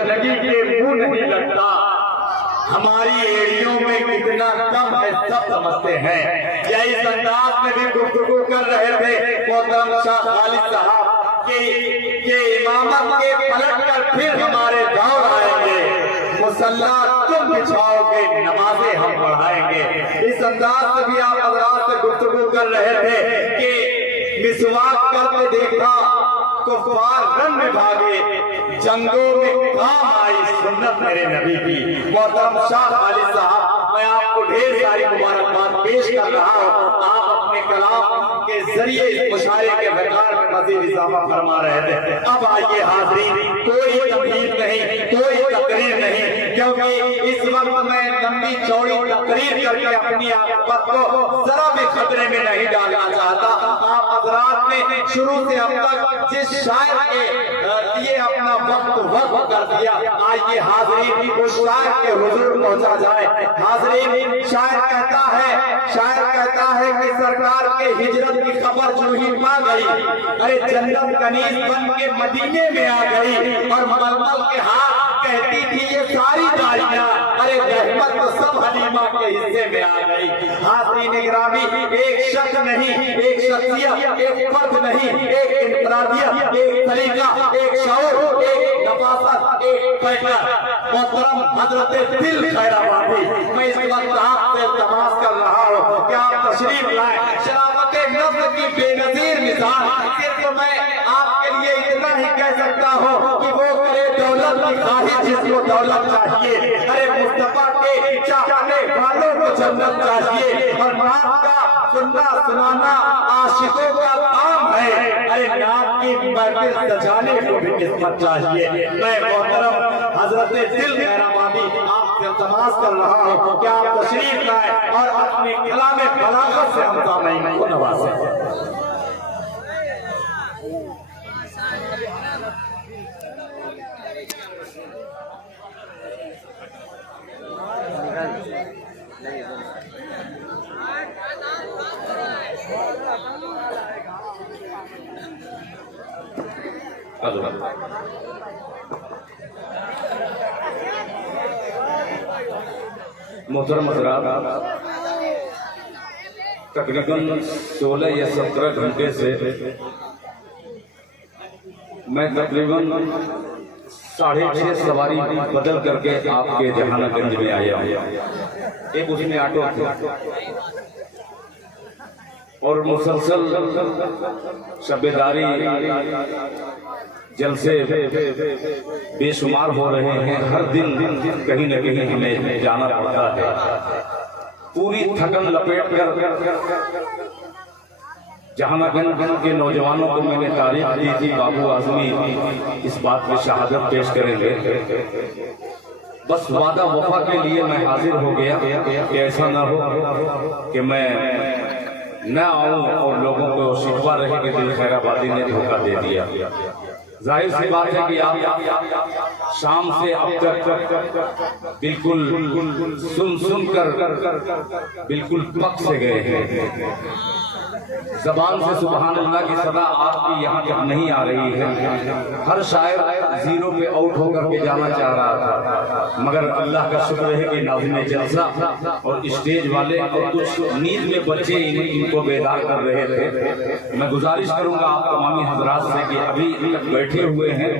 लगी के मुंह नहीं लगता, हमारी एड़ियों में कितना कम है सब समझते हैं। या इस अंदाज में भी गुफ्तगू कर रहे थे मोहतरम शाह खालिद साहब के इमामत के पलट कर फिर हमारे दौर आएंगे, मुसल्ला तुम बिछाओगे, नमाजें हम पढ़ाएंगे। इस अंदाज से भी आप हज़रात से गुफ्तगू कर रहे थे कि मिसवाक करके देखा कुफ्फार रन में भागे, जंगों में काम आई सुन्नत मेरे नबी की। मोहतरम शाह खालिद साहब, मैं आपको ढेर सारी मुबारकबाद पेश कर रहा हूँ। आप अपने कलाम के जरिए इस मुशायरे के वक़ार में मज़ीद इज़ाफ़ा फरमा रहे थे। अब आइए हाज़रीन, कोई तमहीद नहीं, कोई तकरीर नहीं, क्योंकि इस वक्त मैं लंबी चौड़ी तकरीर करके अपनी आफ़त को जरा भी खतरे में नहीं डालना चाहता। आप हज़रात ने शुरू से अब तक जिस शायर के लिए अपना वक्त कर दिया, आइए हाज़रीन उस शायर के हुजूर पहुंचा जाए। हाज़रीन, शायर कहता है कि सरकार के हिजरत की खबर जो ही पा गई, अरे जन्नत कनीज़ बन के मदीने में आ गई, और मलमल के हाथ कहती थी ये सारी दारियां, अरे रहमत तो सब हलीमा के हिस्से में आ गई। हाज़रीन गिरामी, एक शख्स नहीं, एक शख्सियत, एक फर्द नहीं, एक इंफरादियत, एक तरीका, एक शऊर, एक नफासत, एक पैकर, मोहतरम हजरत दिल खैराबादी, मैं इस वक्त आपसे इल्तिमास कर रहा हूँ कि आप तशरीफ लाएं। शराफत नफ्स की बेनज़ीर मिसाल सिर्फ मैं आपके लिए इतना ही कह सकता हूँ कि वो करे दौलत की ख्वाहिश जिसको दौलत चाहिए। अरे मुस्तफा के चाहने वालों को जन्नत चाहिए, और नाम का सुनना सुनाना आशिकों का काम है। अरे नाम की महफिल सजाने को भी किस्मत चाहिए। मैं मोहतरम हजरत दिल खैराबादी आपसे इल्तिमास कर रहा हूँ कि आप तशरीफ लाए और अपने कलाम बलागत से हम सामईन को नवाजें। मोहतरम हज़रात, तकरीबन 16 या 17 घंटे से मैं तकरीबन 6:30 सवारी बदल करके आपके जहानागंज में आया हूँ। एक उसमें ऑटो था और मुसलसल शबेदारी जलसे बेशुमार हो रहे हैं। हर दिन कहीं न कहीं हमें जाना पड़ता है। पूरी थकन लपेट कर जहानागंज के नौजवानों को मैंने तारीफ दी थी, बाबू आजमी इस बात पे शहादत पेश करेंगे। बस वादा वफा के लिए मैं हाजिर हो गया कि ऐसा न हो कि मैं न आऊं और लोगों को शिकवा रहे कि दिल खैराबादी ने धोखा दे दिया। जाहिर सी बात है कि आप शाम से अब तक बिल्कुल सुन कर बिल्कुल पक से गए हैं। ज़बान से सुबहान अल्लाह की सदा आपकी यहाँ तक नहीं आ रही है। हर शायर जीरो पे आउट होकर के जाना चाह रहा था, मगर अल्लाह का शुक्र है कि नाज़िम जलसा और स्टेज वाले और कुछ नींद में बच्चे इनको बेदार कर रहे थे। मैं गुजारिश करूंगा आप तमामी हजरात से कि अभी तक बैठे हुए हैं,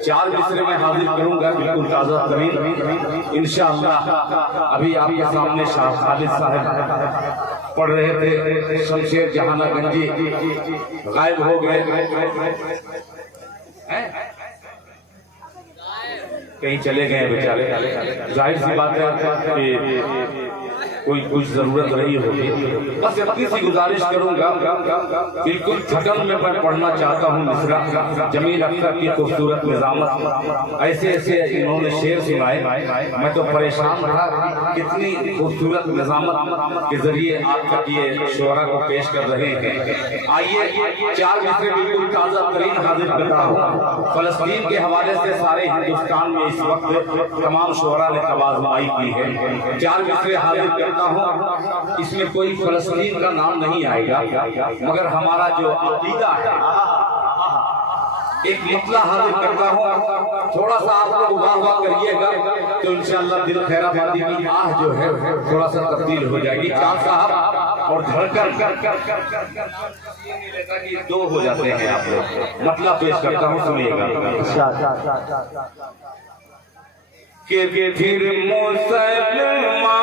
4 मिसरे में हाजिर करूंगा बिल्कुल ताज़ा तरीन इंशाअल्लाह। अभी आपके सामने शाह खालिद साहब पढ़ रहे थे, शमशेर जहानागंजी गायब हो गए, कहीं चले गए बेचारे। जाहिर सी बात है कि कोई कुछ जरूरत नहीं होगी। बस इतनी सी गुजारिश करूंगा, बिल्कुल थकन में मैं पढ़ना चाहता हूँ मिसरा जमील अख्तर की खूबसूरत निजामत। ऐसे ऐसे इन्होंने शेर सुनाए, मैं तो परेशान था कितनी खूबसूरत निजामत के जरिए आप तक ये शोरा को पेश कर रहे हैं। आइए 4 मिसरे बिल्कुल ताज़ा तरीन हाजिर करता हूँ। फलस्तीन के हवाले से सारे हिंदुस्तान में इस वक्त तमाम शोरा ने तवाज़ुआई की है। 4 मिसरे हाजिर करता हूँ। इसमें कोई फलस्तीन का नाम नहीं आएगा, मगर हमारा जो अकीदा है एक मतला हाजिर करता हूँ, थोड़ा सा आप लोग वाह वाह करिएगा तो इंशाअल्लाह दिल खैराबादी की आह जो है थोड़ा सा तब्दील हो जाएगी। चार साहब और धड़कन कि दो हो जाते हैं आप लोग। मतला पेश करता हूँ, सुनिएगा। के फिर मुसलमान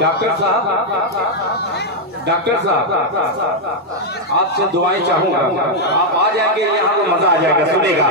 डॉक्टर साहब आपसे दुआएं चाहूंगा, आप आ जाएंगे यहाँ तो मजा आ जाएगा। सुनेगा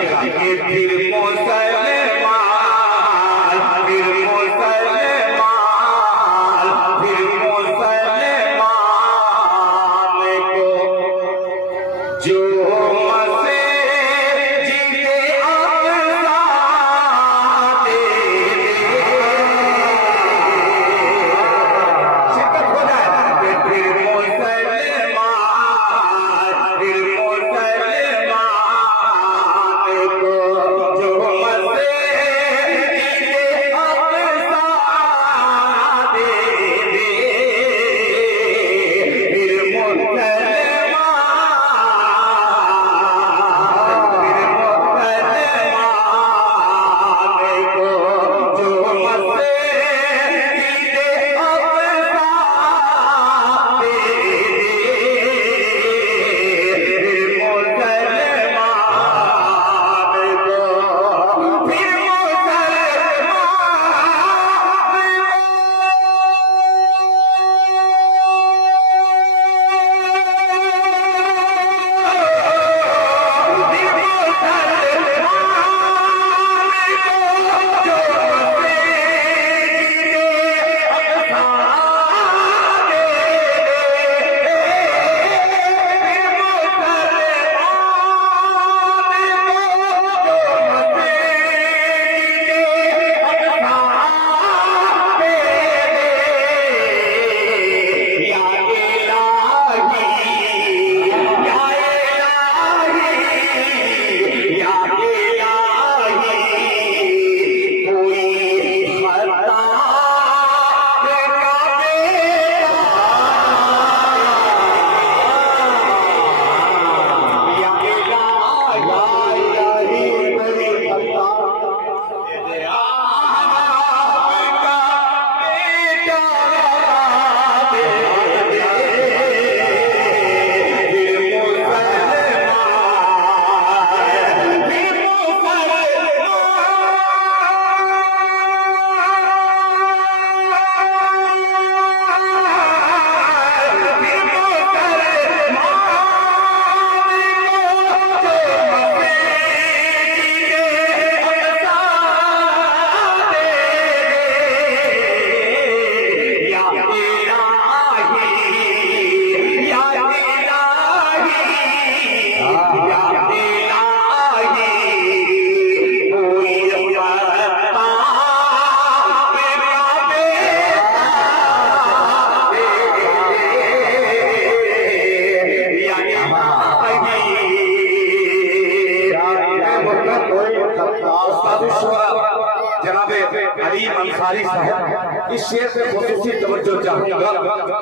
अंसारी साहब, इस शेर पे खुसूसी तवज्जो चाहूंगा।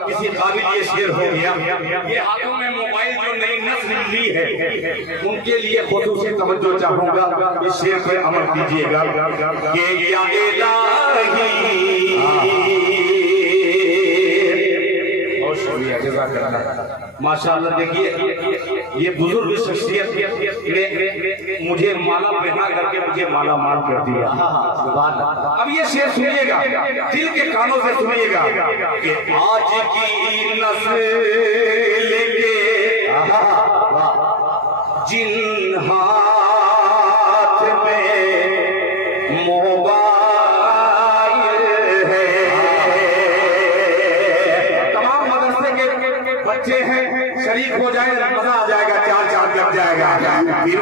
किसी काबिल ये शेर हो गया, ये हाथों में मोबाइल जो नई नस्ल ली है उनके लिए खुसूसी तवज्जो चाहूंगा। इस शेर पे अमल कीजिएगा कि या इलाही। बहुत शुक्रिया, जज़ाकल्लाह। माशाअल्लाह, देखिए ये बुजुर्ग शख्सियत ने मुझे माला पहना करके मुझे माला माल कर दिया। अब ये शेर सुनिएगा, दिल के कानों से सुनिएगा कि आज की नस्ल के जिन हाथ में मोबाइल है, तमाम मदरसे के बच्चे हैं, शरीक हो जाए, मजा आ जाएगा, चार चार लग जाएगा। फिर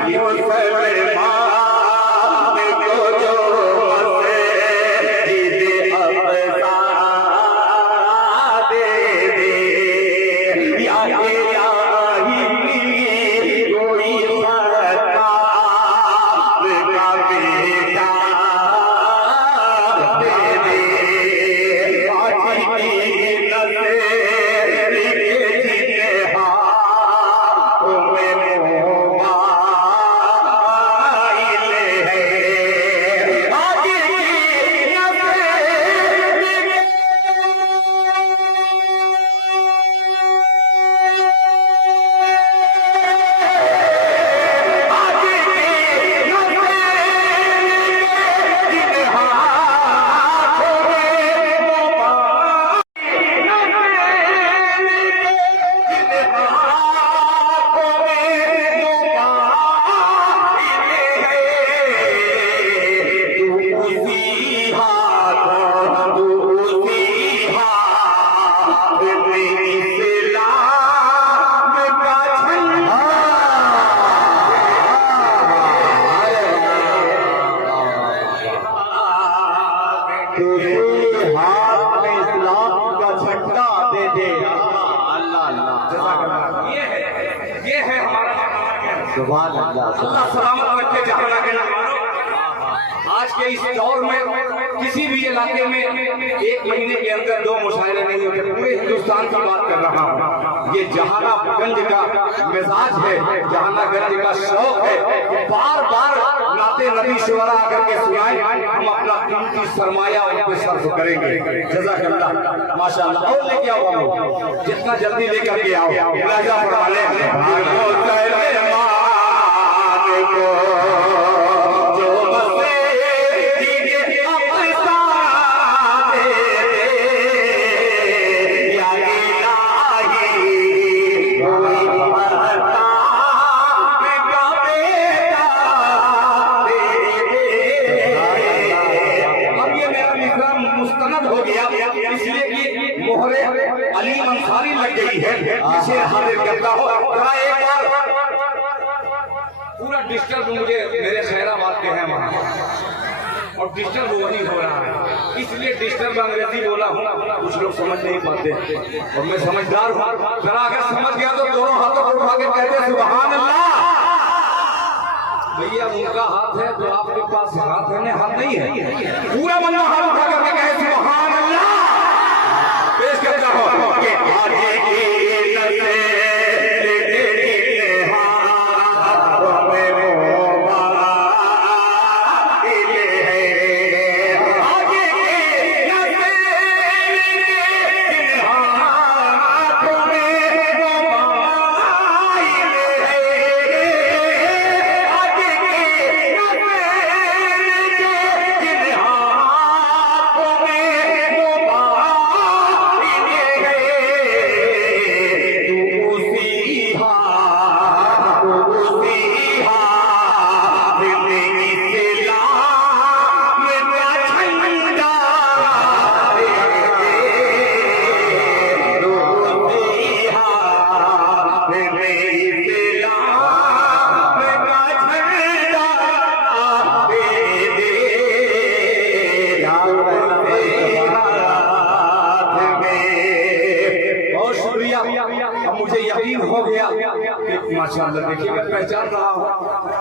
सुभान अल्लाह। अल्लाह सलामत रखे जहाना के नाम। आज के इस दौर में किसी भी इलाके में एक महीने के अंदर 2 मुशायरे नहीं होते। पूरे हिंदुस्तान की बात कर रहा हूँ। ये जहानागंज का मिजाज है, जहानागंज का शौक है। बार बार नाते नबी शुरा आकर के सुनाए, हम अपना कीमती सरमाया उन पे सर्फ करेंगे। जज़ाकल्लाह माशाअल्लाह। और लेके आओ, जितना जल्दी लेकर के आओ। राजा फरमाने अली अंसारी लग गई है। इसे हाजिर करता हो। एक बार पूरा डिस्टर्ब मुझे मेरे खैराबाद के हैं वहाँ, और डिस्टर्ब वही हो रहा है, इसलिए डिस्टर्ब अंग्रेजी बोला हूँ। कुछ लोग समझ नहीं पाते और मैं समझदार हूँ। जरा अगर समझ गया तो दोनों हाथों को उठा के कहते सुभान अल्लाह। भैया उनका हाथ है तो आपके पास हाथ है, हाथ नहीं है। पूरा बंदा हाथ उठा करके कहे सुभान अल्लाह। पेश करता हूँ कि आगे की मुझे यकीन हो गया कि माशाअल्लाह देखिए मैं पहचान रहा हूँ,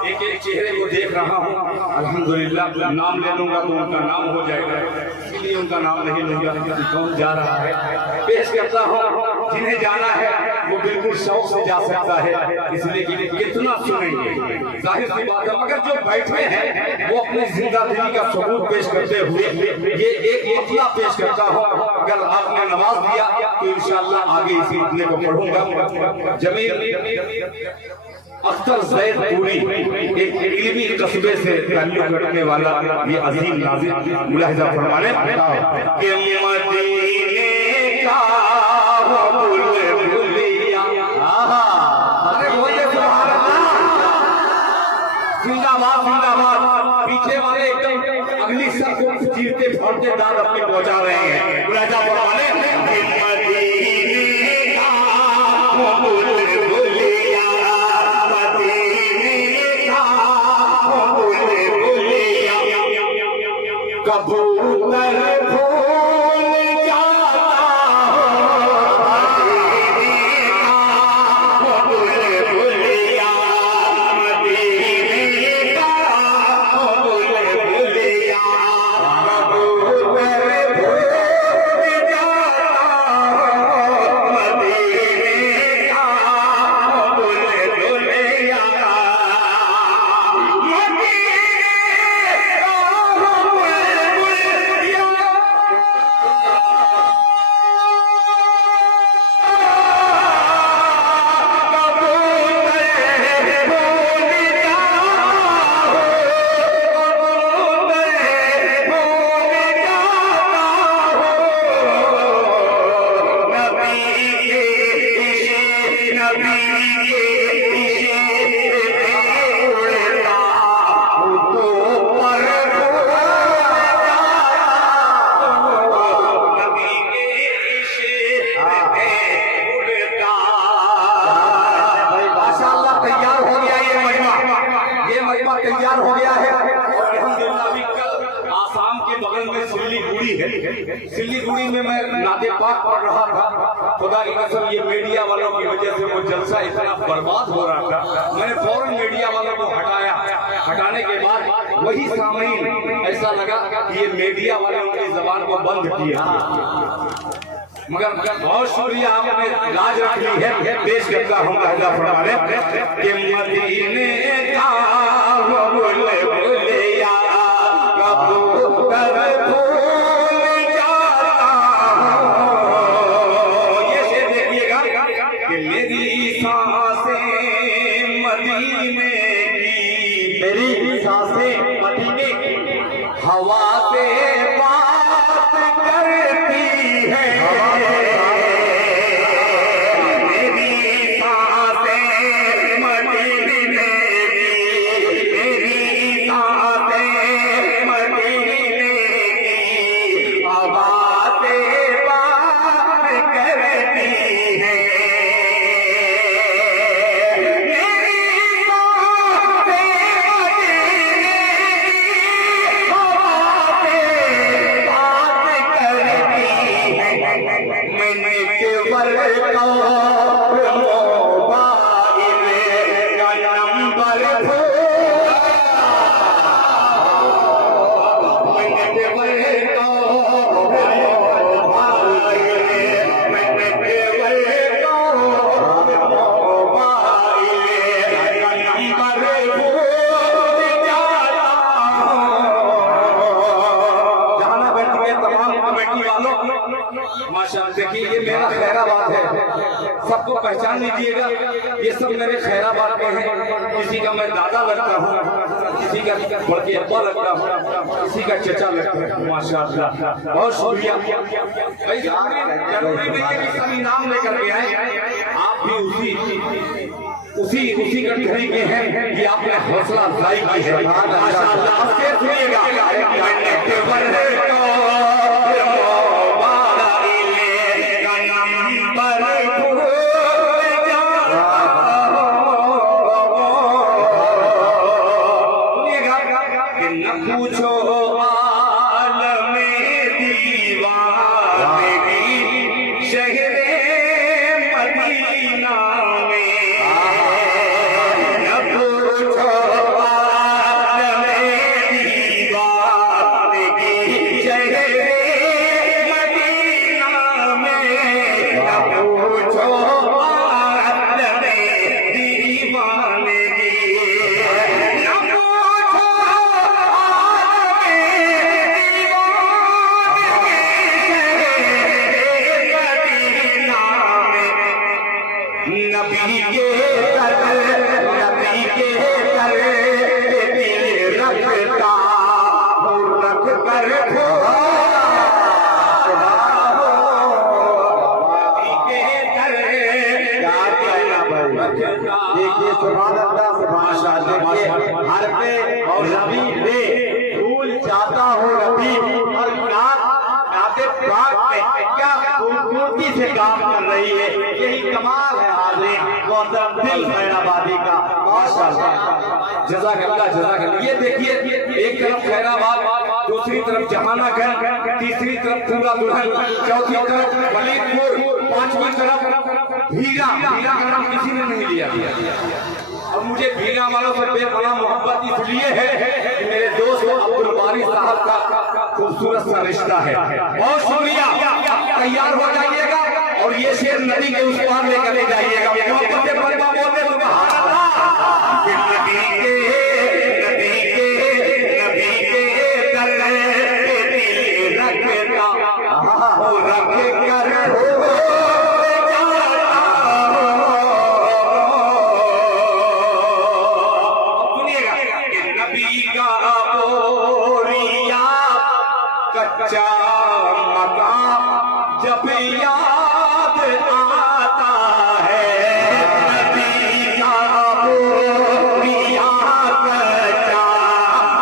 एक एक चेहरे को देख रहा हूँ। अल्हम्दुलिल्लाह नाम ले लूंगा तो उनका नाम हो जाएगा, इसलिए उनका नाम नहीं लूंगा कि कौन जा रहा है। पेश करता हूँ, जिन्हें जाना है वो बिल्कुल शौक से जा सकता है, इसलिए कि कितना सुनेंगे जाहिर सी बात है। मगर जो बैठे हैं वो अपनी जिंदगी का सबूत पेश करते हुए ये एक मतला पेश करता हूँ। अगर आपने नवाज दिया तो इंशाअल्लाह आगे इसी मतले को पढ़ूंगा। जमील अख्तर जैद पूरी एक इल्मी कस्बे से ताल्लुक रखने वाला ये अजीम नाज़िर मुलाहिजा फरमाने के मदीने का बुलबुलिया। अरे बोले सुभान अल्लाह, जिंदाबाद जिंदाबाद। पीछे वाले एकदम अगली सर को चीरते फोड़ते दाद अपने पहुंचा रहे हैं। मुलाहिजा फरमाने के मदीने का बुलबुलिया, कबूतर फूल जाता बुलबुलिया, मदीने का बुलबुलिया, कबूतर फूल में मैं नाते पाक पढ़ रहा था, खुदा की कसम ये मीडिया वालों की वजह से वो जलसा इतना बर्बाद हो रहा था, मैंने फौरन मीडिया वालों को हटाया। हटाने के बाद वही सामईन ऐसा लगा कि ये मीडिया वाले उनकी जबान को बंद किया, मगर बहुत शुक्रिया आपने लाज रख ली है। पेश करता हूँ कहला फरमाने कि मदीने का बुलबुलिया कबूतर भूल जाता हूँ। ये शेर देखिएगा कि मेरी सांसें मदीने की, मेरी सांसें मदीने की हवा से बात करती है, मेरी सांसें मदीने की, मेरी सांसें मदीने की हवा से बात करती है, मेरी माशाअल्लाह देखिए ये मेरा खैराबाद है, सबको पहचान लीजिएगा, ये सब मेरे खैराबाद के हैं। किसी का मैं दादा लगता हूँ, किसी का बड़के अब्बा लगता हूँ, किसी का चचा लगता है। माशाअल्लाह बहुत शुक्रिया। भाई जरूरी नहीं है कि सभी नाम लेकर के आए, आप भी उसी कटघरे के हैं कि आपने हौसला अफजाई की है। माशाअल्लाह आप शेर सुनिएगा, पूछो आलमे दीवानगी शहरे मदीना में, न पूछो आलमे दीवानगी शहरे मदीना में, न पूछो आलमे दीवानगी, नबी के कर दिल रखता हूँ, रख कर देखिए सुभान अल्लाह सुभान अल्लाह, हर पे और रबी पे फूल चाहता हूँ रबी, और नाते पाक में क्या खूबसूरती से काम कर रही है, यही कमाल है हाजिर मोहतरम दिल खैराबादी का। माशाअल्लाह जज़ाकल्लाह। ये देखिए एक तरफ खैराबाद, दूसरी तरफ जहानागंज, तीसरी तरफ पूरा दुल्हन, चौथी तरफ वलीदपुर, पांचवी तरफ भीगा का नाम किसी ने नहीं लिया। और मुझे भीगा वालों से बेपनाह मोहब्बत इसलिए है कि मेरे दोस्त अब्दुल बारी साहब का खूबसूरत सा रिश्ता है। बहुत शुक्रिया, तैयार हो जाइएगा और ये शेर नदी के उस पार लेकर ले जाइएगा। मोहब्बत से बंदा बोलते सुभान अल्लाह। नदी के कर दिल रखता रख कर कच्चा मकान जब याद आता है, नबी का बोरिया कच्चा,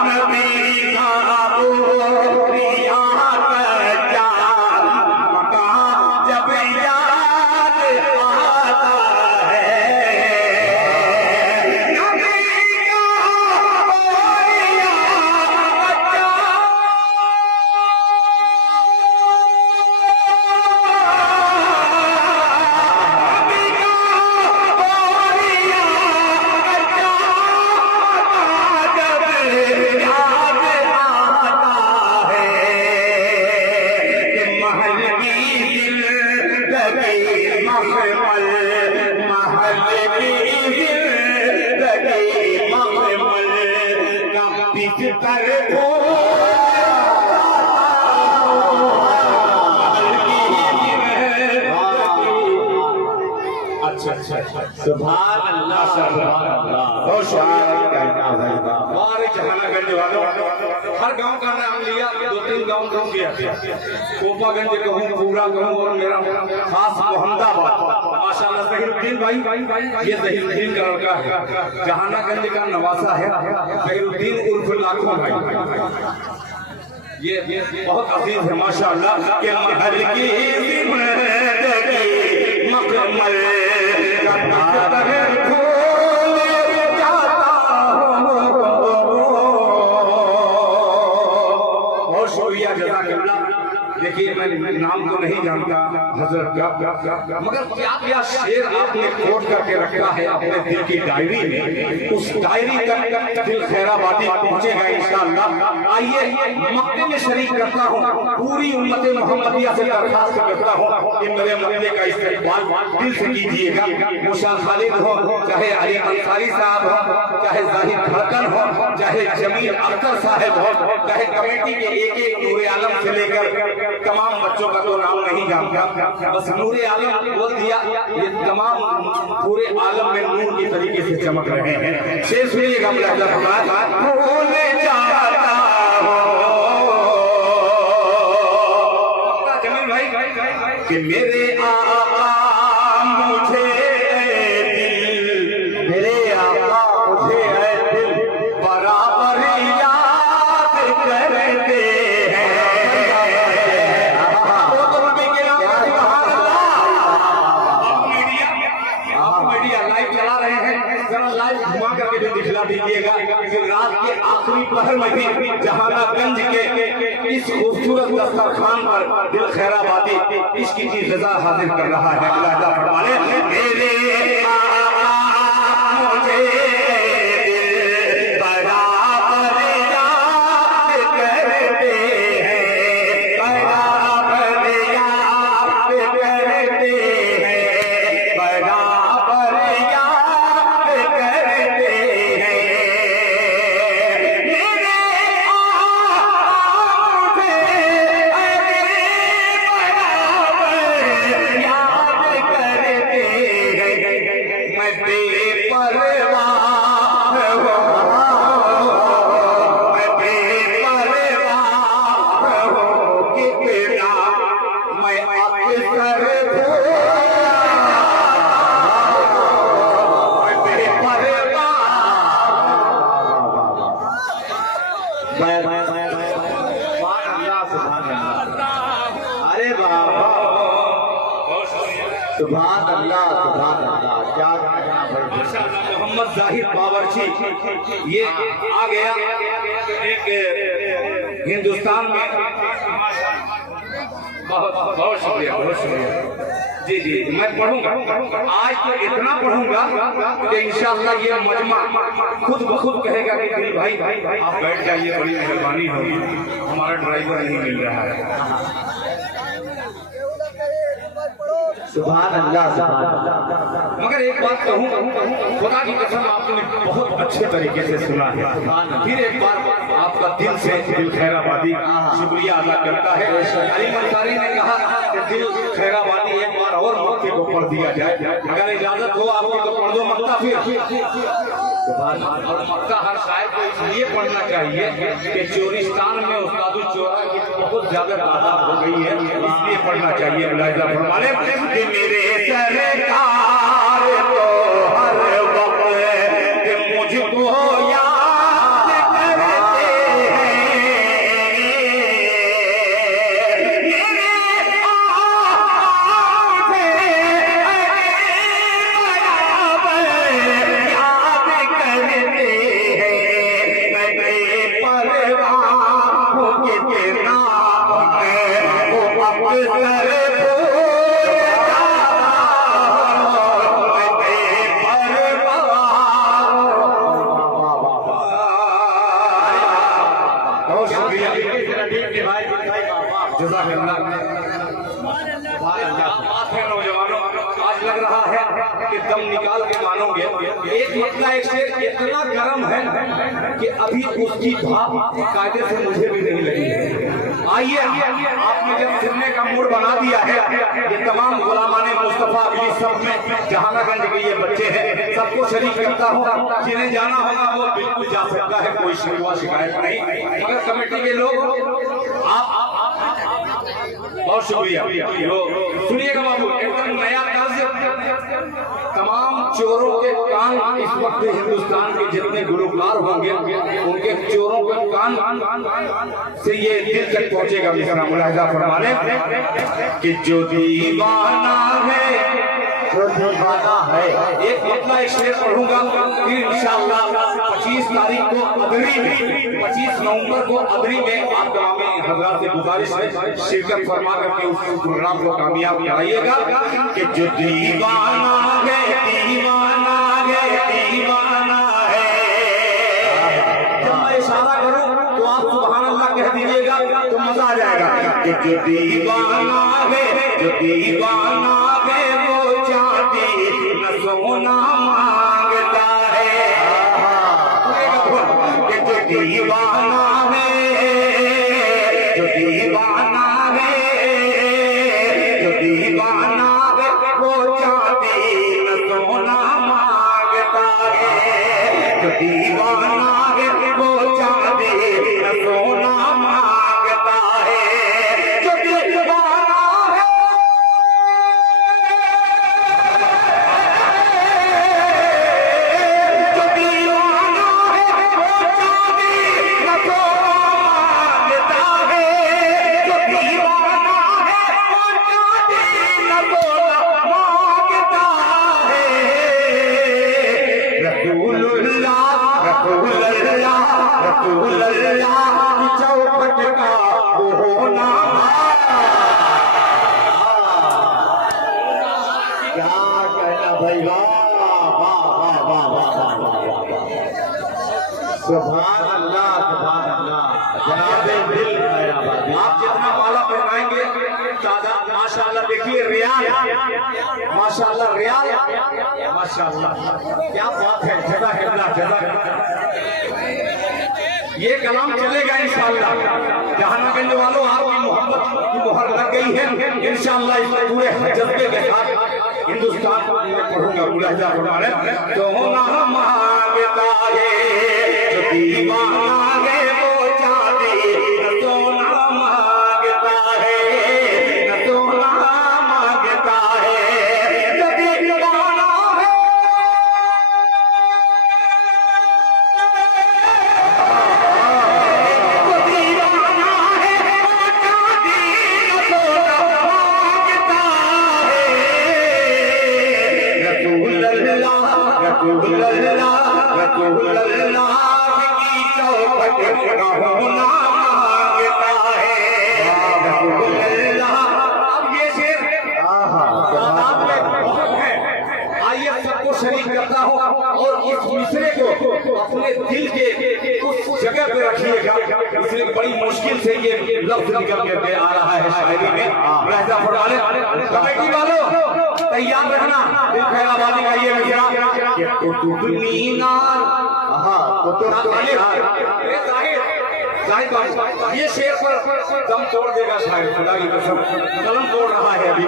नबी का बोरिया कच्चा मकान जब याद आता है, नबी का बोरिया कच्चा मखमल महल की जिंदगी मखमल का बिस्तर हो सुभान अल्लाह सुभान अल्लाह। हमारे जहानागंज वालों हर गांव का नाम लिया, 2-3 गांव कहूँ गया, कोपागंज कहूँ, पूरा कहूँ, और मेरा खास मोहम्मदाबाद माशाल्लाह ज़हीरुद्दीन भाई, ये ज़हीरुद्दीन का लड़का है, जहानागंज का नवासा है, ज़हीरुद्दीन उर्फ लाखों भाई, ये बहुत अजीज है माशाल्लाह के महल की जिंदगी मखमल बहुत शुक्रिया जज़ाकल्लाह। देखिए मैं नाम तो नहीं जानता हजरत का, मगर क्या क्या शेर आपने कोट करके रखा है अपने दिल की डायरी में, उस डायरी तक दिल खैराबादी पहुंचेगा इंशाअल्लाह। आइए मक्के में शरीक करता हूँ, पूरी उम्मत मोहम्मदिया से दरखास्त करता हूँ कि मेरे मक्के का इस्तेमाल दिल से कीजिएगा। मुशा खालिद हो, चाहे अली अंसारी साहब हो, चाहे जाहिद धड़कन हो, चाहे जमील अख्तर साहब हो, चाहे कमेटी के एक नूरे आलम से लेकर तमाम बच्चों का तो नाम नहीं जानता, बस नूरे आलम बोल दिया, ये तमाम पूरे आलम में नूर की तरीके से चमक रहे हैं। शेर सुनिएगा जमील भाई कि मेरे आका मुझे दिल, मेरे आका मुझे दिल बराबर याद करते हैं। मीडिया लाइव चला रहे हैं, जरा लाइव घुमा करके भी दिखला दीजिएगा कि रात के आखिरी पहर में भी जहानागंज के इस खूबसूरत दस्तरखान पर दिल खैराबादी इसकी चीज रजा हाजिर कर रहा है। अल्लाह फरमाने मेरे आका मुझे दिल बराबर याद करते हैं, बराबर याद करते हैं, बराबर याद करते हैं। मेरे आका बराबर याद करते हैं, मैं बेपरवाह हूँ, मैं बेपरवाह हूँ कितना मैं अक्सर अरे बाबा सुभान अल्लाह सुभान अल्लाह। क्या मोहम्मद जाहिद बावर्ची ये आ गया एक हिंदुस्तान में, बहुत बहुत शुक्रिया, बहुत शुक्रिया। जी जी मैं पढ़ूंगा, आज तो इतना पढ़ूंगा कि इंशाअल्लाह ये मजमा खुद ब खुद कहेगा कि दिल भाई आप बैठ जाइए, बड़ी मेहरबानी होगी, हमारा ड्राइवर नहीं मिल रहा है। सुभान अल्लाह सुभान अल्लाह। मगर एक बात कहूँ, खुदा की कसम आपने बहुत अच्छे तरीके से सुना है, फिर एक बार आपका दिल से दिल खैराबादी शुक्रिया अदा करता है। अली अंसारी ने कहा कि दिल खैराबादी एक बार और मक्के को पढ़ दिया जाए, अगर इजाजत हो आपकी तो पढ़ दो मक्का। फिर और मक्का हर शायर को इसलिए पढ़ना चाहिए कि चोरिस्तान में उस्तादुल चोरा की बहुत ज्यादा तादाद हो गई है, इसलिए पढ़ना चाहिए। फरमाने कि मेरे सरकार तो हर वक्त मुझको याद करते हैं, मेरे बराबर याद करते हैं, मैं बेपरवाह हूँ कितना वो अक्सर नौजवानों कि दम निकाल के मानोगे। एक मतलब एक शेर इतना गर्म है कि अभी उसकी भाप कायदे से मुझे भी नहीं लगी है। आइए, आपने जब सुनने का मूड बना दिया है, ये तमाम गुलामाने मुस्तफा अगली सब में जहानागंज के ये बच्चे हैं, सबको शरीक करता हूँ। जिन्हें जाना होगा वो बिल्कुल जा सकता है, कोई शिकायत नहीं। मगर कमेटी के लोग आप बहुत शुक्रिया। सुनिएगा बाबू, एकदम नया तर्ज। तमाम चोरों के कान इस वक्त हिंदुस्तान के जितने गुलकार होंगे उनके चोरों के कान से ये दिल तक पहुंचेगा। मिसरा मुलाहिजा फरमा लें कि जो दीवाना है जो दीवाना है। एक मतलब एक शेर पढ़ूंगा, फिर इंशाअल्लाह 25 तारीख को अदरी में 25 नवंबर को अदरी में आप तमाम हजरात से गुजारिश है शिरकत फरमा करके उस प्रोग्राम को कामयाब कराइएगा। कि जो दीवाना है दीवाना है दीवाना है। जब मैं इशारा करूं तो आप सुभान अल्लाह कह दीजिएगा तो मजा आ जाएगा। कि जो दीवाना है जो दीवाना है वो चाहती न सोना मांगता है। कि जो दीवाना है जो दीवाना है जो दीवाना है वो चाहती न सोना मांगता है। जो दीवाना है वो चाहती न सोना मांगता है। जो दीवाना है जो दीवाना है वो चाहती न सोना मांगता है। जो दीवाना है वो चाहती न सोना मांगता है। रसूलुल्लाह रसूलुल्लाह रसूलुल्लाह की चौखट का वो होना। क्या कहना भाई, वाह वाह वाह वाह वाह वाह वाह। सुभान अल्लाह सुभान अल्लाह। जनाबे दिल खैराबादी, आप जितना माला पहनाएंगे तादाद माशाअल्लाह। देखिए रियाल माशाअल्लाह, रियाल माशाअल्लाह, क्या बात है। जज़ाकल्लाह। ये कलाम चलेगा इंशाअल्लाह। जहानागंज वालों, आपकी मोहब्बत की मुहर लग गई है इंशाअल्लाह। इस पूरे जज्बे के साथ हिंदुस्तान को मैं पढ़ूंगा। मुलाहिजा फरमा लें। तो ना मांगता है जो दीवाना है वो चांदी न सोना मांगता है न सोना मांगता है। जो दीवाना है जो दीवाना है वो चांदी न सोना मांगता है। रसूलुल्लाह रसूलुल्लाह रसूलुल्लाह की चौखट का होना मांगता है। रसूलुल्लाह। अब ये शेर तादाद में बहुत है। आइए सबको शरीक करता हूँ और इस मिसरे को अपने दिल के उस जगह पे रखिएगा। इसलिए बड़ी मुश्किल से ये लफ्ज निकल करके आ रहा है शायरी में। लहजा फरमा लें। कमेटी वालों तैयार रहना। दिल खैराबादी का ये मिसरा कि कुतुब मीनार। ये शेर पर दम तोड़ देगा शायद, खुदा की कसम कलम तोड़ रहा है अभी।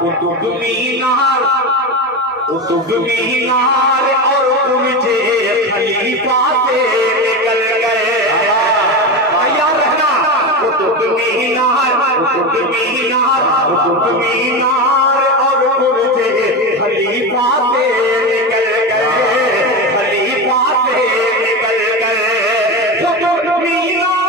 कुतुब मीनार और तुझे खलीफा से निकल गए। तैयार रहना। कुतुब मीनार और तुझे खलीफा से निकल गए। खलीफा से निकल गए। कुतुब मीनार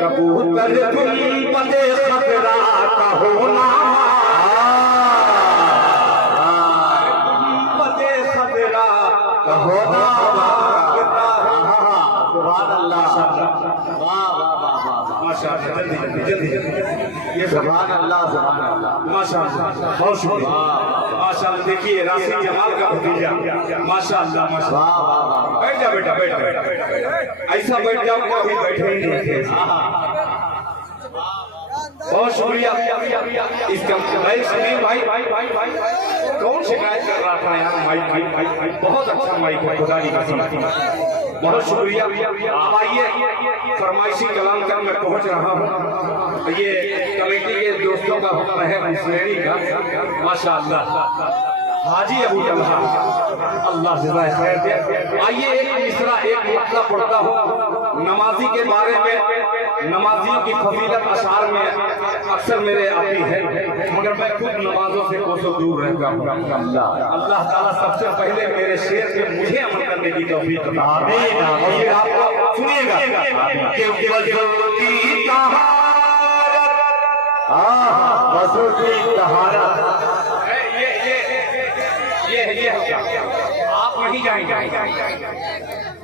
कबूतर तुम पते खतरा का होना। पते खतरा का होना। सुभान अल्लाह। माशाअल्लाह, जल्दी जल्दी जल्दी जल्दी। ये सुभान अल्लाह, सुभान अल्लाह। माशाअल्लाह, बहुत शुक्रिया। माशाअल्लाह, देखिए राशिद जमाल का भतीजा, माशाअल्लाह माशाअल्लाह। वाह वाह वाह। बैठ जा बेटा, बैठ बैठ, ऐसा बैठ जाओ कि अभी बैठे ही नहीं थे। बहुत शुक्रिया इसका भाई समीर भाई कौन शिकायत कर रहा था यार? माइक बहुत अच्छा माइक है, खुदा की कसम। बहुत शुक्रिया। आप आइए, फरमाइशी कलाम तक मैं पहुंच रहा हूँ। ये कमेटी के दोस्तों का हुक्म है मुस्लिमी का। माशाअल्लाह, हाजी अबू तलहा, अल्लाह जज़ाए खैर दे। आइए एक मिसरा एक मसला पढ़ता हूँ नमाजी के बारे में। नमाजियों की फजीलत अशार में अक्सर मेरे आती है, मगर मैं खुद नमाजों से कोसों दूर रहता हूँ। अल्लाह ताला सबसे पहले मेरे शेर पे मुझे अमल करने की तौफीक अता फरमाए। ये आप सुनिएगा कि वज़ूदी तहारत, वज़ू की तहारत, ये आप नहीं जाएंगे।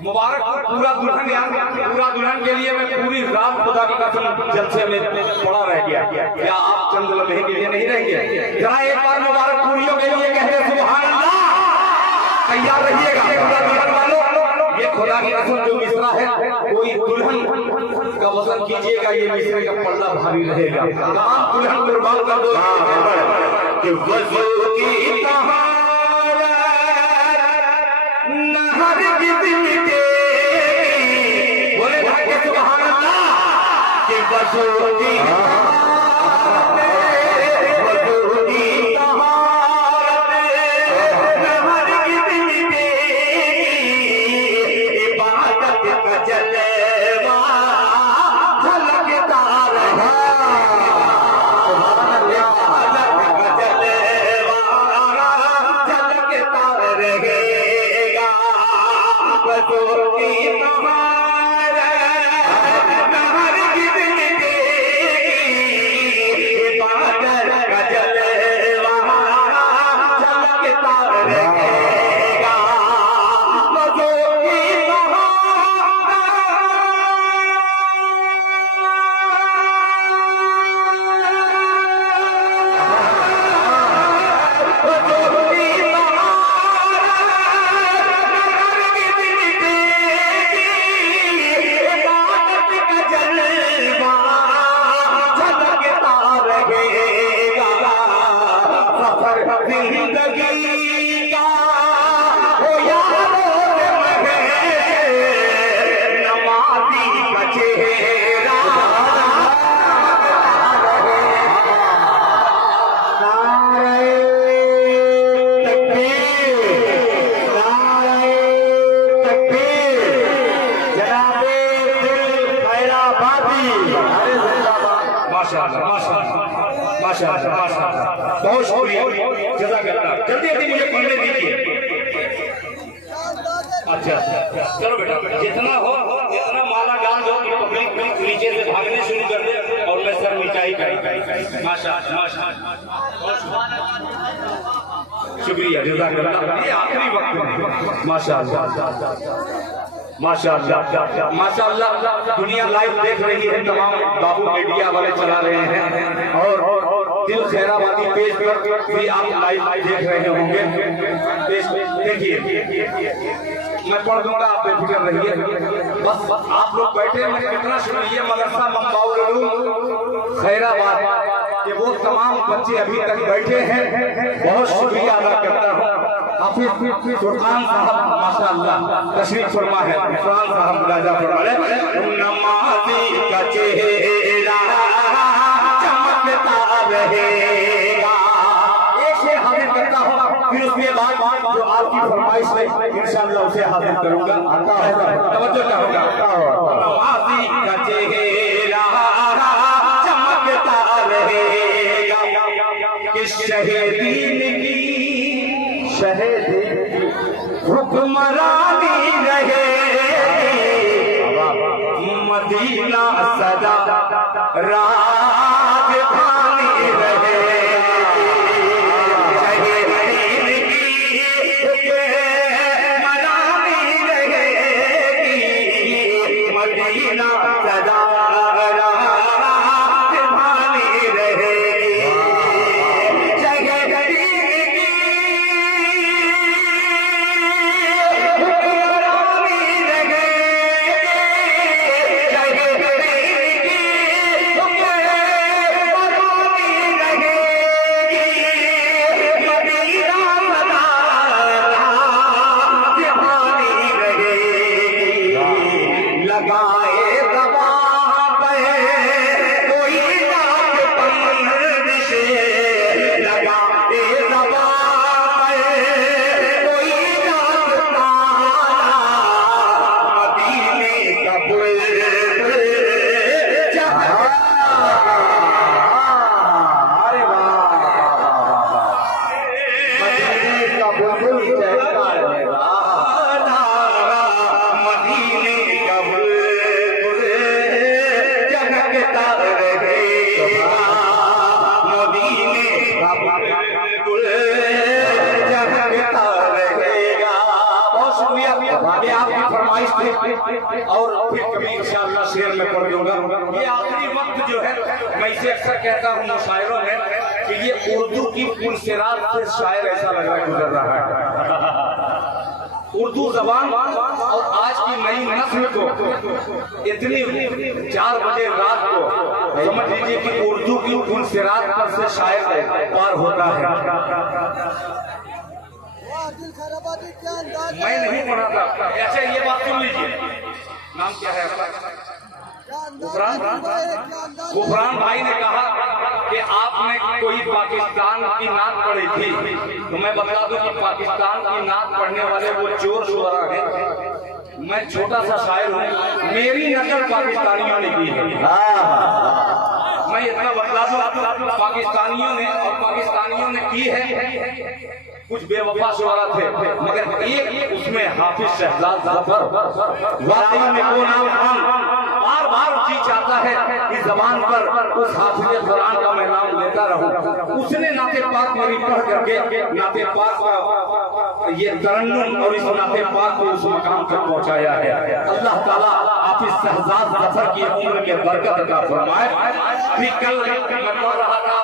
मुबारक पूरा दुल्हन, पूरा दुल्हन के लिए मैं पूरी रात खुदा की कसम जलसे में पड़ा रह गया। क्या आप चंद लम्हे के लिए नहीं रहेंगे? जरा एक बार मुबारक पूरियों के लिए कहते सुभान अल्लाह। तैयार रहिएगा खुदा दुल्हन वालों। ये खुदा की कसम जो मिसरा है, कोई दुल्हन का वजन कीजिएगा, ये मिसरे का पल्ला भारी रहेगा। तमाम दुल्हन कुर्बान कर दो कि वज़ू की तहारत नहर की मिटे, बोले भाई के सुभान अल्लाह। कि वज़ू की बहुत शुक्रिया, जज़ाकल्लाह। जल्दी जल्दी मुझे पढ़ने दीजिए। अच्छा चलो बेटा, जितना हो जितना माला डाल दो कि पब्लिक नीचे से भागने शुरू कर दे और मैं सर मिटाई करी। माशाअल्लाह, शुक्रिया, जज़ाकल्लाह। ये आखिरी वक्त में माशाअल्लाह माशाअल्लाह माशाअल्लाह। दुनिया लाइव देख रही है, तमाम बाबू मीडिया वाले चला रहे हैं और दिल खैराबादी पेज पर भी आप लाइव देख रहे होंगे। देखिए मैं पढ़ दूंगा, आप बेफिक्र रहिए। बस आप लोग बैठे हैं, कितना शुक्रिया मदरसा मंबाउल खैराबाद के वो तमाम बच्चे अभी तक बैठे हैं, बहुत शुक्रिया अदा करता हूँ। हाफिज फुरकान साहब माशाअल्लाह तशरीफ फरमा है। फुरकान साहब मुलाजा फरमाए, नमाज़ी का चेहरा चमकता रहेगा। एक शेर हाजिर करता हूँ, फिर उसके बाद जो आपकी फरमाइश है इंशाअल्लाह उसे हाजिर करूंगा। तवज्जो का होगा। नमाज़ी का चेहरा चमकता रहेगा कि शहीदीन की शहीदी हुक्मरानी रहे, मदीना सदा राजधानी रहे। शहीदीन की हुक्मरानी रहेगी, मदीना शुक्रिया कि आपकी फरमाइश थी, और फिर कभी इंशाअल्लाह शेर में पढ़ दूंगा। ये आखिरी वक्त जो है, मैं इसे अक्सर कहता हूँ मुशायरों में कि ये उर्दू की पुरसिरात से शायर ऐसा लग रहा है गुजर रहा है। उर्दू जबान और आज की नई नस्ल को इतनी 4 बजे रात को समझ लीजिए कि उर्दू की पुरसिरात पर से शायर पार होता है। मैं नहीं पढ़ा था। अच्छा ये बात सुन लीजिए, नाम क्या है आपका? गुफरान भाई ने कहा कि आपने कोई पाकिस्तान की नात पढ़ी थी, तो मैं बता दूं कि पाकिस्तान की नात पढ़ने वाले वो चोर शुरा हैं। मैं छोटा सा शायर हूँ, मेरी नकल पाकिस्तानियों ने की है। मैं इतना बता दूं, पाकिस्तानियों ने की है। कुछ बेवफा शुरा थे, मगर एक उसमें हाफिज शहजाद जफर, वाकई में वो नाम खान बार बार जी चाहता है कि जबान पर उस हाफिज कुरान का मैं नाम लेता रहूं। उसने नाते पाक मेरी पढ़ करके नाते पाक का ये तरन्नुम और इस नाते पाक को उस मकाम तक पहुंचाया है। अल्लाह ताला हाफिज शहजाद जफर की उम्र में बरकत अता फरमाए। अभी कल मैं पढ़ रहा था,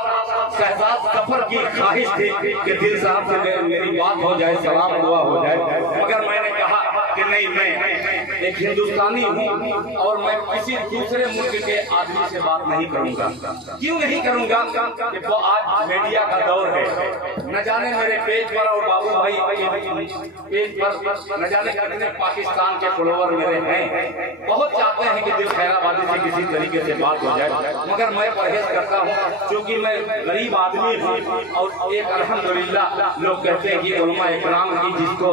शहजाद जफर की ख्वाहिश थी कि दिल साहब से मेरी बात हो जाए, सलाम दुआ हो जाए, मगर मैंने कहा कि नहीं, मैं एक हिंदुस्तानी हूँ और मैं किसी दूसरे मुल्क के आदमी से बात नहीं करूँगा। क्यों नहीं करूँगा? कि वो आज मीडिया का दौर है। न जाने मेरे पेज पर और बाबू भाई पेज पर न जाने कितने पाकिस्तान के फॉलोवर मेरे हैं। बहुत चाहते हैं कि दिल खैराबादी से किसी तरीके से बात हो जाए, मगर मैं परहेज करता हूँ क्योंकि मैं गरीब आदमी हूँ। और एक अल्हम्दुलिल्लाह लोग कहते हैं कि उलमा इकराम की जिसको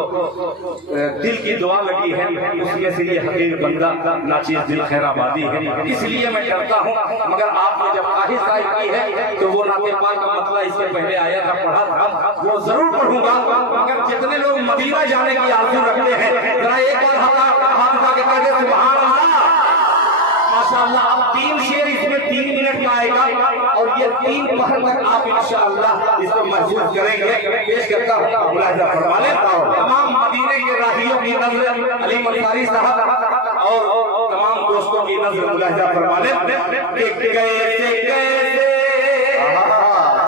दिल की दुआ लगी है, उसमें से ये हकीर बंदा नाचीज दिल खैराबादी है। इसलिए मैं करता हूँ, मगर आपने जब ख्वाहिश जाहिर की है तो वो नाते पाक का मतलब इससे पहले आया था, पढ़ा था, वो जरूर पढ़ूंगा। मगर जितने लोग मदीना जाने की आरज़ू रखते हैं, जरा एक बार हाथ उठा के कह दे सुभान अल्लाह। माशाअल्लाह, अब 3 शेर इसमें 3 मिनट का आएगा और ये 3 पहर तक आप इंशाअल्लाह इसको महसूस करेंगे। पेश करता हूँ मुलाहिजा फरमा लें तमाम मदीने के राहियों की नज़र अली मंसारी साहब और तमाम दोस्तों की नज़र मुलाहिजा फरमा लें कि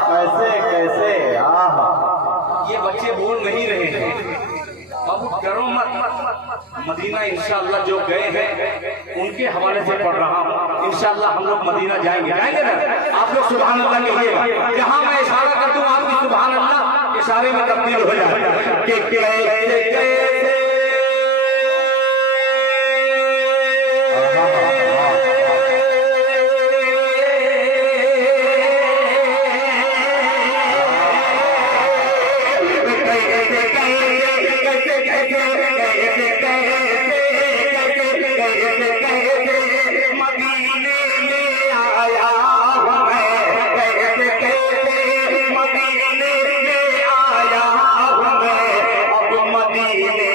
कैसे कैसे ये बच्चे बोल नहीं रहे हैं। अब डरो मत, मदीना इंशाअल्लाह जो गए हैं उनके हवाले से पढ़ रहा हूँ। इंशाअल्लाह हम लोग मदीना जाएंगे ना? आप लोग सुभान अल्लाह कहिएगा। जहाँ मैं इशारा कर दूँ आपकी सुभान अल्लाह इशारे में तब्दील हो जाए कि मदीने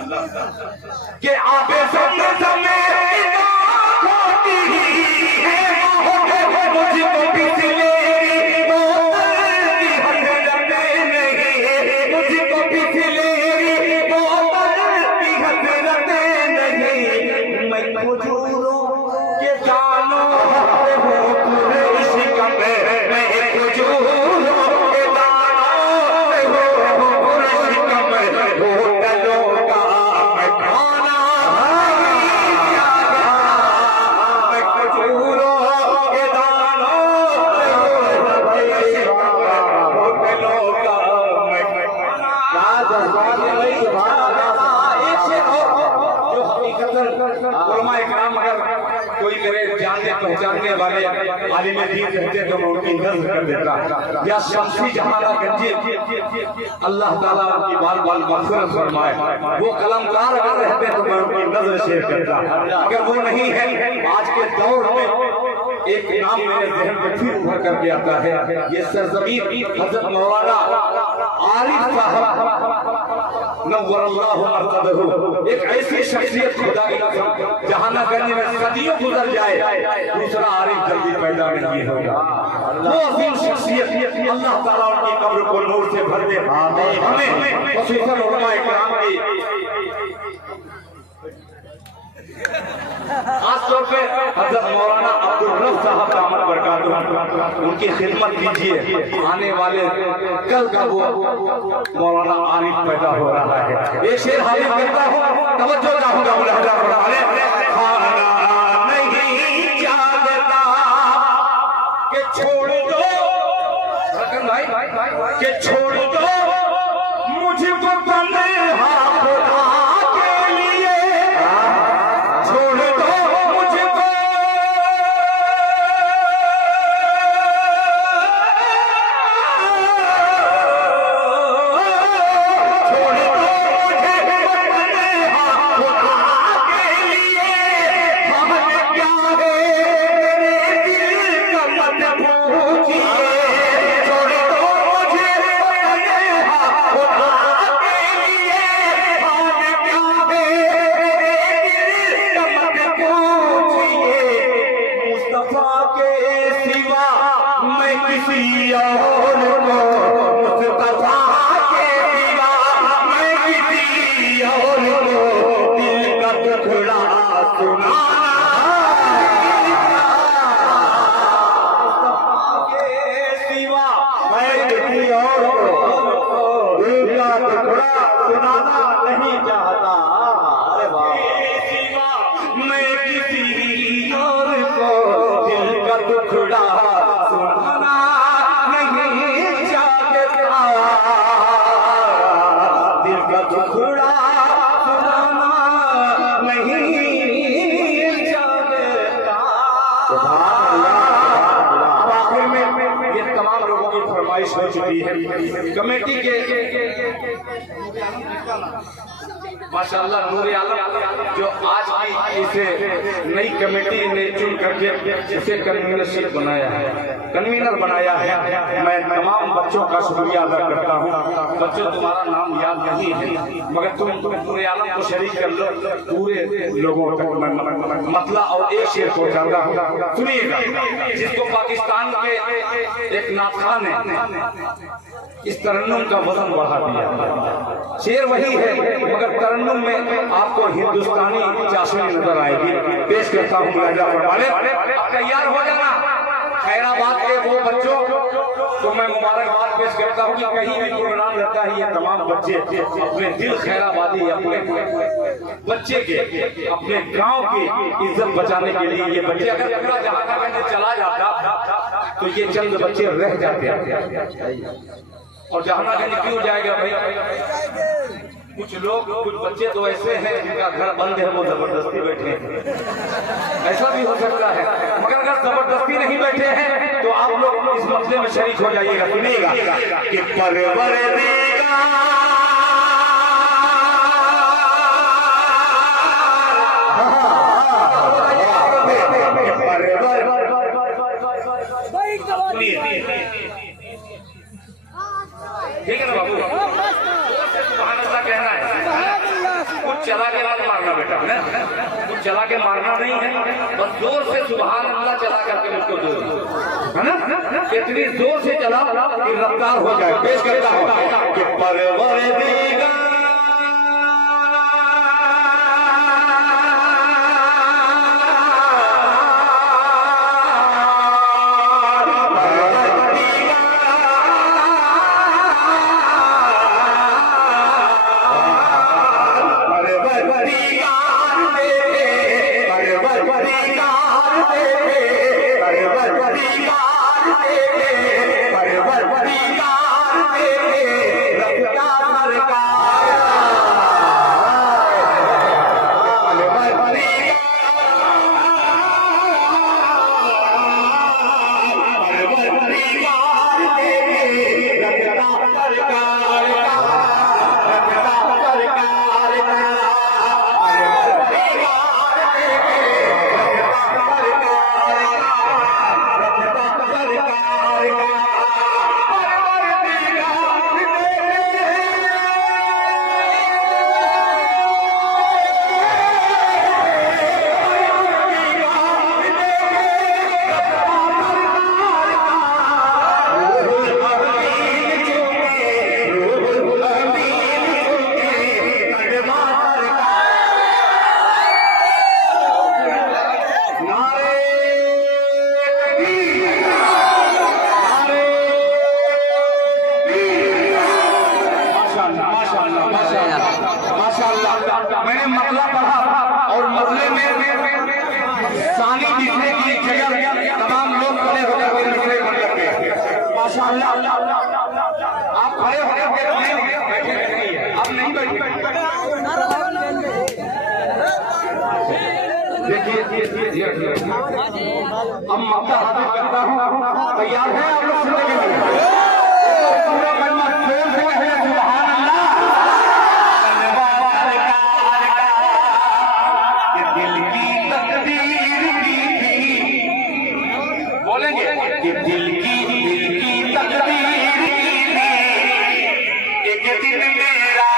कि आबे ज़मज़म होती है मुझको पिछले हसरत नहीं, मुझको पिछले की हसरत नहीं। मैं खजूरों के दानों से हूँ पूरे इश्क में, मैं खजूरों के दानों से हूँ पूरे इश्क में। होटलों का मैं खाना मैं खजूरों के दानों से हूँ पूरे इश्क में। होटलों का मैं खाना। क्या जज्बात है भाई, सुभान अल्लाह। एक शेर और जो हकीकतन उलमा इकराम अगर कोई मेरे जानने पहचानने वाले आलिम दीन रहते तो मैं उनकी नज़्म कर देता। या शम्सी जहाना गंजी अल्लाह ताला उनकी बार बार मग़फ़िरत फरमाए, वो कलमकार अगर रहते तो मैं उनकी नज़्म शेयर करता। अगर वो नहीं है, आज के दौर में एक नाम मेरे ज़हन में फिर उभर करके आता है, ये सरज़मीन हज़रत मौलाना आरिफ साहब नव्वरल्लाहु मरक़दहू। एक ऐसी शख्सियत खुदा की कसम जहानागंज में सदियों गुजर जाए, दूसरा आरिफ जल्दी पैदा नहीं होगा। वो अजीम शख्सियत अल्लाह ताला उनकी कब्र को नूर से भर दे। हमें खुसूसन उलमा इकराम की खास तौर पे हज़रत मौलाना अब्दुल रऊफ़ साहब दामद बरकातहू उनकी खिदमत कीजिए। आने वाले कल का वो मौलाना आरिफ पैदा हो रहा है। ये शेर हाजिर करता हूँ, तवज्जो चाहूंगा मुलाहिजा फरमाने। खाना नहीं चाहता कि छोड़ दो रकन भाई कि छोड़ दो मुझको तन्हा खुदा के लिए, छोड़ दो मुझको छोड़ दो मुझे तन्हा खुदा के लिए। हम क्या है मेरे दिल का मत पूछिए, छोड़ दो मुझे तन्हा खुदा के लिए। हम क्या है मेरे दिल का मत पूछिए। मुस्तफा के सिवा मैं किसी और को, मुस्तफा के सिवा मैं किसी और को दिल का टुकड़ा सुनाना। मुस्तफा के सिवा मैं किसी और को दिल का टुकड़ा सुनाना नहीं चाहता। अरे वाह। सिवा मैं किसी और को दिल का टुकड़ा सुनाना नहीं चाहता, दिल का टुकड़ा सुनाना नहीं चाहता। अब आखिर में ये तमाम लोगों की फरमाइश हो चुकी है। कमेटी के माशाअल्लाह नूर आलम जो आज की इसे नई कमेटी ने चुन करके इसे कन्वीनरशिप बनाया है, कन्वीनर बनाया है। मैं तमाम बच्चों का शुक्रिया अदा करता हूँ। बच्चों तुम्हारा नाम याद नहीं है मगर तुम नूर आलम को शरीक कर लो, पूरे लोगों तक मतला और एक शेर पहुँचा रहा हूँ, सुनिएगा। जिसको पाकिस्तान के एक नाखा ने इस तरन्नुम का वजन बढ़ा दिया। शेर वही है मगर तरन्नुम में आपको हिंदुस्तानी चाशनी नजर आएगी। पेश करता हूँ मुलाहिजा फरमाने। अब तैयार हो जाना। खैराबाद के वो बच्चों तो मैं मुबारकबाद पेश करता हूँ कि कहीं भी प्रोग्राम रहता है, ये तमाम बच्चे अपने दिल खैराबादी, अपने बच्चे के, अपने गांव की इज्जत बचाने के लिए ये बच्चे, अगर पूरा जहानागंज चला जाता तो ये चंद बच्चे रह जाते। और जहानागंज क्यों जाएगा भाई? कुछ लोग, कुछ बच्चे तो ऐसे हैं जिनका घर बंद है, वो जबरदस्ती बैठे हैं। ऐसा भी हो सकता है मगर अगर जबरदस्ती नहीं बैठे हैं तो आप लोग इस मसले में शरीक हो जाइएगा। सुनिएगा कि परवरदिगार ठीक है ना बाबू? सुभान अल्लाह कहना है। कुछ कुछ चला के मत मारना बेटा, कुछ चला के मारना नहीं है, बस जोर से सुभान अल्लाह चला करके मुझको दो, है ना? इतनी जोर से चला कि रफ्तार हो जाए। पेश करता हूँ कि परवरदिगार मैंने मसला पढ़ा और मसले में सानी दिखने की जगह तमाम लोग खड़े होकर मेरे दूसरे मन लगते हैं। माशाअल्लाह आप खड़े होकर बैठे नहीं है, आप नहीं बैठे। देखिए अब मक्का हासिल करता हूँ, तैयार है आप लोग सुनने के लिए? पूरा कलमा जोर से है सुभान अल्लाह। बोलेंगे कि दिल की तकदीर एक दिन मेरा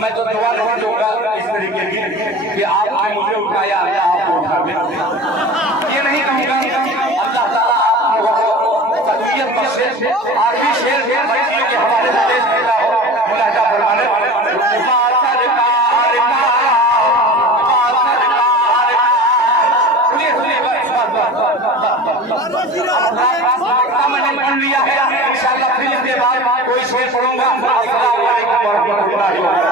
मैं तो दुआ नहीं दूंगा इस तरीके की कि आपने मुझे उठाया है आपको उठा दे, ये नहीं कहूँगा। अल्लाह ताला आप लोगों को तकबीर बख्शे। आखिरी शेर के हमारे देश का हो मुलाजा फरमाने मैंने मान लिया है। इंशाअल्लाह फिर इसके बाद कोई शेर पढ़ूंगा। अस्सलाम वालेकुम व रहमतुल्लाहि व बरकातहू।